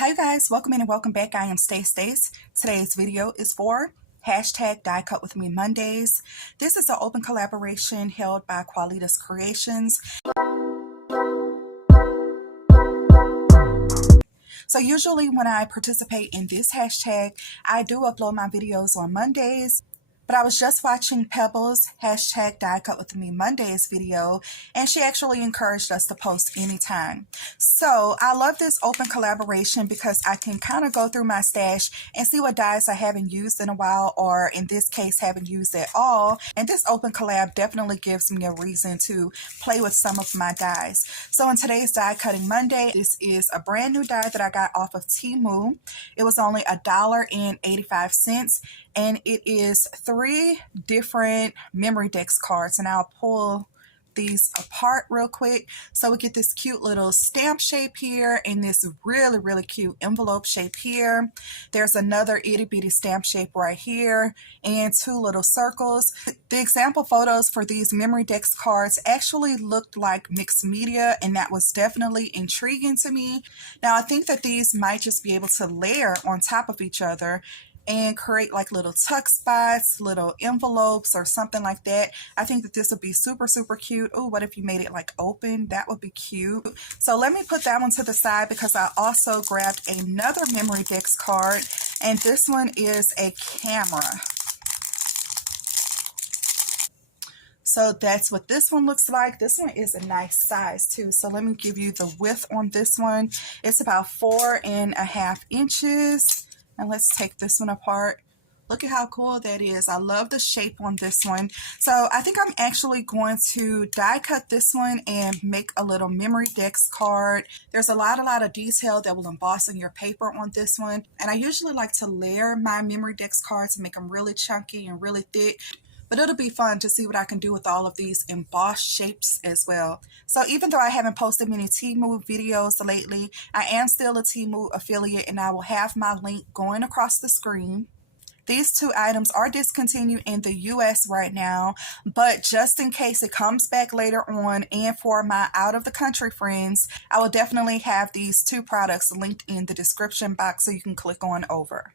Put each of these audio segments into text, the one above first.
Hi you guys, welcome in and welcome back. I am Stace. Today's video is for hashtag Die Cut With Me Mondays. This is an open collaboration held by Qualitas Creations. So usually when I participate in this hashtag, I do upload my videos on Mondays. But I was just watching Pebble's hashtag Die Cut With Me Mondays video, and she actually encouraged us to post anytime. So I love this open collaboration because I can kind of go through my stash and see what dies I haven't used in a while, or in this case haven't used at all. And this open collab definitely gives me a reason to play with some of my dies. So in today's Die Cutting Monday, this is a brand new die that I got off of TEMU. It was only $1.85, and it is 3 different Memorydex cards, and I'll pull these apart real quick. So we get this cute little stamp shape here and this really cute envelope shape here. There's another itty bitty stamp shape right here and 2 little circles. The example photos for these Memorydex cards actually looked like mixed media, and that was definitely intriguing to me. Now I think that these might just be able to layer on top of each other and create like little tuck spots, little envelopes or something like that. I think that this would be super cute. Oh, what if you made it like open? That would be cute. So let me put that one to the side because I also grabbed another Memorydex card, and this one is a camera. So that's what this one looks like. This one is a nice size too. So let me give you the width on this one. It's about 4.5 inches. And let's take this one apart. Look at how cool that is. I love the shape on this one. So I think I'm actually going to die cut this one and make a little Memorydex card. There's a lot of detail that will emboss in your paper on this one. And I usually like to layer my Memorydex cards and make them really chunky and really thick. But it'll be fun to see what I can do with all of these embossed shapes as well. So even though I haven't posted many TEMU videos lately, I am still a TEMU affiliate, and I will have my link going across the screen. These 2 items are discontinued in the US right now, but just in case it comes back later on, and for my out of the country friends, I will definitely have these 2 products linked in the description box so you can click on over.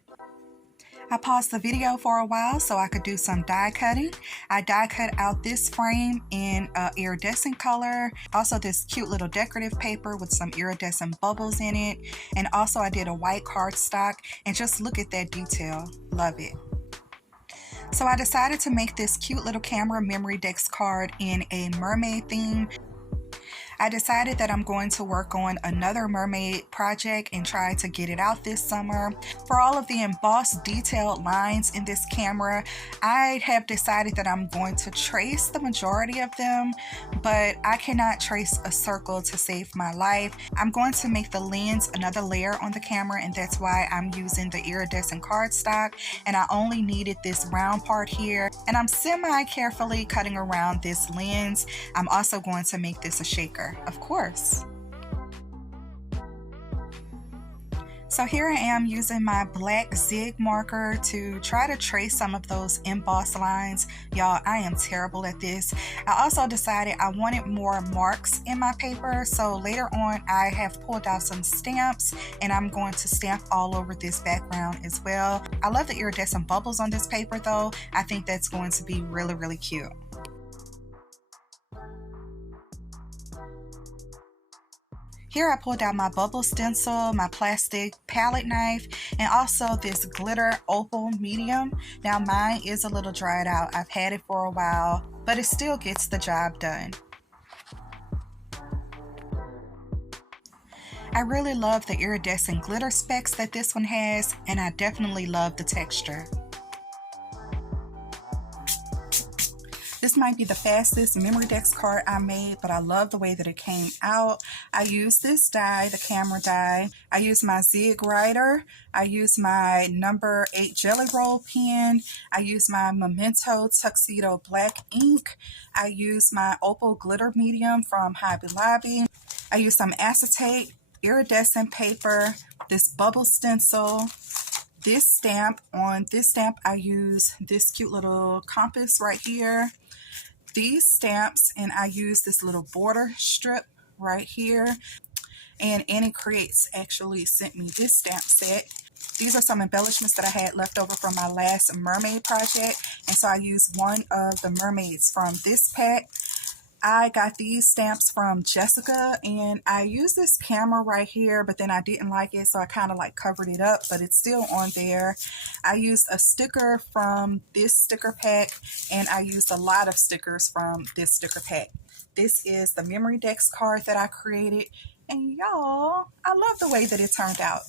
I paused the video for a while so I could do some die cutting. I die cut out this frame in iridescent color, also this cute little decorative paper with some iridescent bubbles in it, and also I did a white cardstock, and just look at that detail. Love it. So I decided to make this cute little camera Memorydex card in a mermaid theme. I decided that I'm going to work on another mermaid project and try to get it out this summer. For all of the embossed detailed lines in this camera, I have decided that I'm going to trace the majority of them, but I cannot trace a circle to save my life. I'm going to make the lens another layer on the camera, and that's why I'm using the iridescent cardstock, and I only needed this round part here, and I'm semi-carefully cutting around this lens. I'm also going to make this a shaker, of course. So here I am using my black zig marker to try to trace some of those embossed lines. Y'all, I am terrible at this. I also decided I wanted more marks in my paper, so later on I have pulled out some stamps, and I'm going to stamp all over this background as well. I love the iridescent bubbles on this paper though. I think that's going to be really cute. Here I pulled out my bubble stencil, my plastic palette knife, and also this glitter opal medium. Now mine is a little dried out. I've had it for a while, but it still gets the job done. I really love the iridescent glitter specks that this one has, and I definitely love the texture. This might be the fastest Memorydex card I made, but I love the way that it came out. I used this die, the camera die. I used my Zig Writer. I used my number 8 Jelly Roll pen. I used my Memento Tuxedo Black ink. I used my Opal Glitter Medium from Hobby Lobby. I used some acetate, iridescent paper, this bubble stencil, this stamp. On this stamp I use this cute little compass right here, these stamps, and I use this little border strip right here. And Annie Creates actually sent me this stamp set. These are some embellishments that I had left over from my last mermaid project, and so I used one of the mermaids from this pack. I got these stamps from Jessica, and I used this camera right here, but then I didn't like it, so I kind of like covered it up, but it's still on there. I used a sticker from this sticker pack, and I used a lot of stickers from this sticker pack. This is the Memorydex card that I created, and y'all, I love the way that it turned out.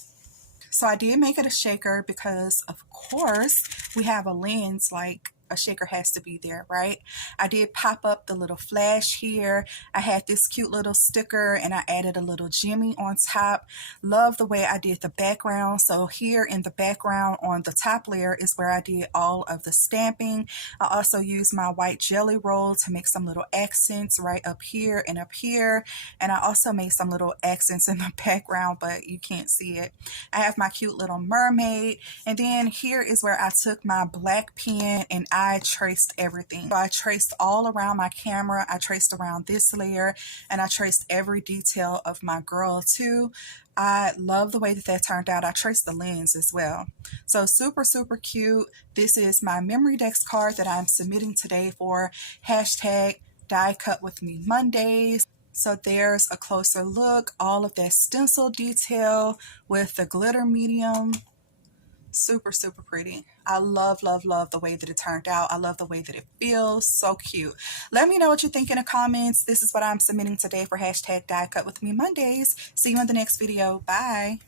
So I did make it a shaker because, of course, we have a lens, like a shaker has to be there, right? I did pop up the little flash here. I had this cute little sticker and I added a little Jimmy on top. Love the way I did the background. So here in the background on the top layer is where I did all of the stamping. I also used my white jelly roll to make some little accents right up here and up here. And I also made some little accents in the background, but you can't see it. I have my cute little mermaid. And then here is where I took my black pen and I traced everything. So I traced all around my camera. I traced around this layer and I traced every detail of my girl too. I love the way that that turned out. I traced the lens as well. So super, super cute. This is my Memorydex card that I'm submitting today for hashtag Die Cut With Me Mondays. So there's a closer look, all of that stencil detail with the glitter medium. Super, super pretty. I love, love, love the way that it turned out. I love the way that it feels. So cute. Let me know what you think in the comments. This is what I'm submitting today for hashtag Die Cut With Me Mondays. See you in the next video. Bye.